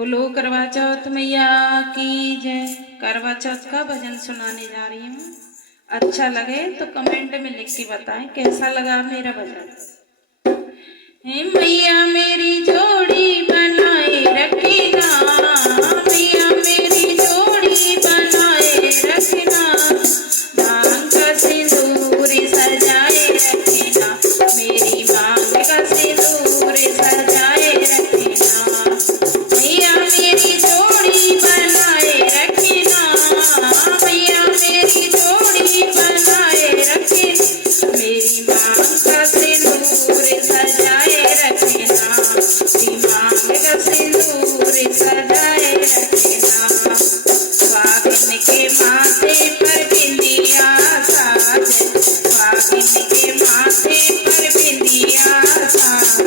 बोलो करवा चौथ मैया की जय। करवा चौथ का भजन सुनाने जा रही हूँ। अच्छा लगे तो कमेंट में लिख के बताएं कैसा लगा मेरा भजन। हे मैया मेरी जोड़ी बनाए रखना, मैया मेरी जोड़ी बनाए रखना, मांग का सिंदूर सजाए रखना, मेरी मांग का सिंदूर सजाए रखना, मैया मेरी जोड़ी बनाए रखना, मैया मेरी जोड़ी बनाए रखना, मेरी मांग का सिंदूर सजाए रखना, मेरी मांग का सिंदूर सजाए रखना, स्वागिन के माथे पर बिंदिया साजे, स्वागिन के माथे पर बिंदिया साजे,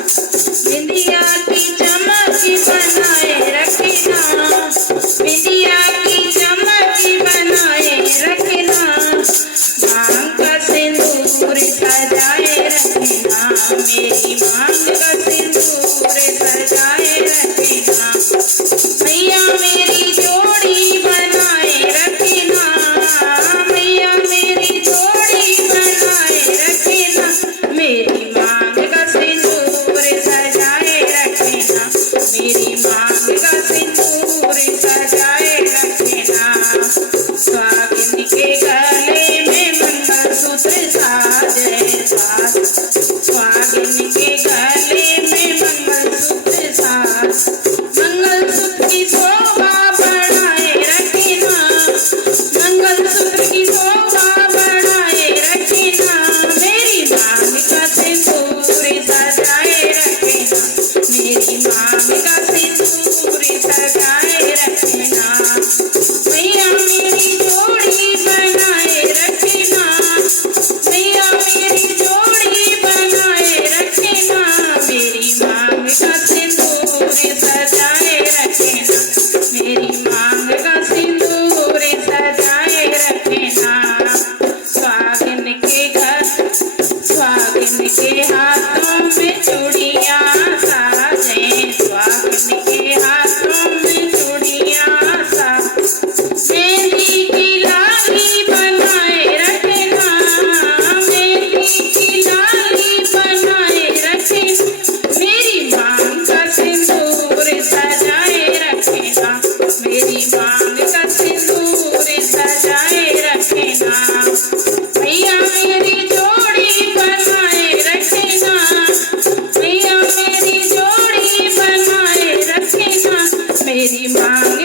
बिंदिया की चमक बनाए रखना, बिंदिया की चमक बनाए रखना, मांग का सिंदूर सजाए रखना, मेरी मांग का सिंदूर सजाए रखना, मैया मेरी जोड़ी बनाए रखना, मैया मेरी जोड़ी बनाए रखना, मेरी मांग का सिंदूर सजाए रखना, मेरी मांग का सिंदूर सजाए रखना, स्वागिन के गले में मंगलसूत्र साजे साज, स्वागिन के गले में मंगलसूत्र साज, मंगलसूत्र की शोभा बढ़ाए रखना, मंगलसूत्र की शोभा बढ़ाए रखना, मेरी मांग का सिंदूर सजाए रखना, मेरी मांग का सिंदूर सजाए रखना, मैया मेरी जोड़ी बनाए रखना, मैया मेरी जोड़ी बनाए रखना, मेरी मांग का सिंदूर सजाए रखना, मेरी मांग का सिंदूर सजाए रखना, स्वागिन के घर स्वागिन के हाथों में चूड़ियां साजे, स्वागिन के हाथों में चूड़ियां साजे, मेहंदी की लाली बनाए रखना, मेहंदी की लाली बनाए रखना, मेरी मांग का सिंदूर सजाए रखना, मेरी मांग का सिंदूर सजाए रखना, मैया मेरी जोड़ी बनाए रखना, मैया मेरी जोड़ी बनाए रखना, मेरी मांग